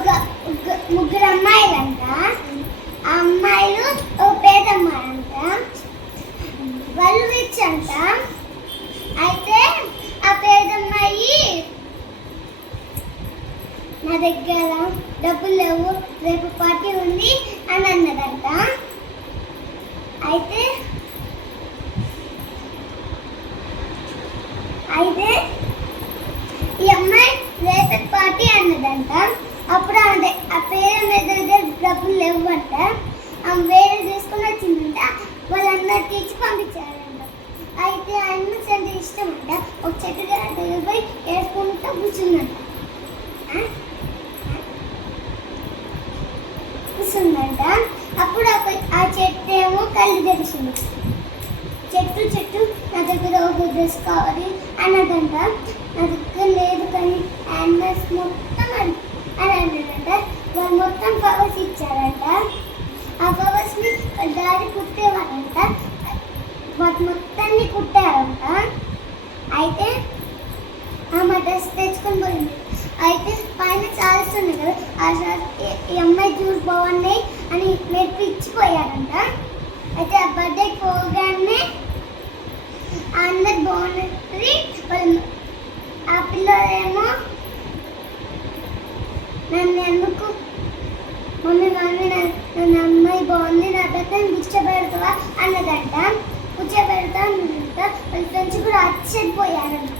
ఒక ముగ్గురు అమ్మాయిలంట. ఆ అమ్మాయిలు ఒక పేదమ్మాయంట, వాళ్ళు రిచ్ అంట. అయితే ఆ పేదమ్మాయి నా దగ్గర డబ్బులు లేవు, రేపు పార్టీ ఉంది అని అన్నదంట. అయితే ఈ అమ్మాయి రేపు పార్టీ అన్నదంట. అప్పుడు ఆ పేరు దగ్గర డబ్బులు లేవు అంట. ఆమె వేరే తీసుకుని వచ్చిందంట. వాళ్ళందరూ తెచ్చి పంపించారంట. అయితే ఆయన అంటే ఇష్టం అంట. ఒక చెట్టు దగ్గర పోయి వేసుకుంటూ కూర్చుందంట. కూర్చుందంట. అప్పుడు ఆ చెట్టు ఏమో కళ్ళు తెరిచింది. చెట్టు నా దగ్గర ఒక డ్రెస్ కావాలి అన్నదంట. నా దగ్గర లేదు కానీ యానిమల్స్ మొత్తం అని అన్నదంట. వాళ్ళు మొత్తం ఫ్లవర్స్ ఇచ్చారంట. ఆ ఫ్లవర్స్ని డాడీ కుట్టేవారంట. వాటి మొత్తాన్ని కుట్టారంట. అయితే ఆమె డ్రెస్ తెచ్చుకొని పోయింది. అయితే పైన చార్ట్స్ ఉన్నాయి కదా, ఆ చార్ట్ ఈ అమ్మాయి చూసి బాగున్నాయి అని నేర్పించిపోయారంట. అయితే ఆ బర్త్డే పోగానే అందరు బాగున్నది. ఆ పిల్లలేమో నన్ను ఎందుకు మమ్మీ నన్ను అమ్మాయి బాగుంది, నా దగ్గర కూర్చోబెడతావా అన్నదంట. కూర్చోబెడతా అన్నదంట. వాళ్ళ ఫ్రెండ్స్ కూడా ఆశ్చర్యపోయారంట.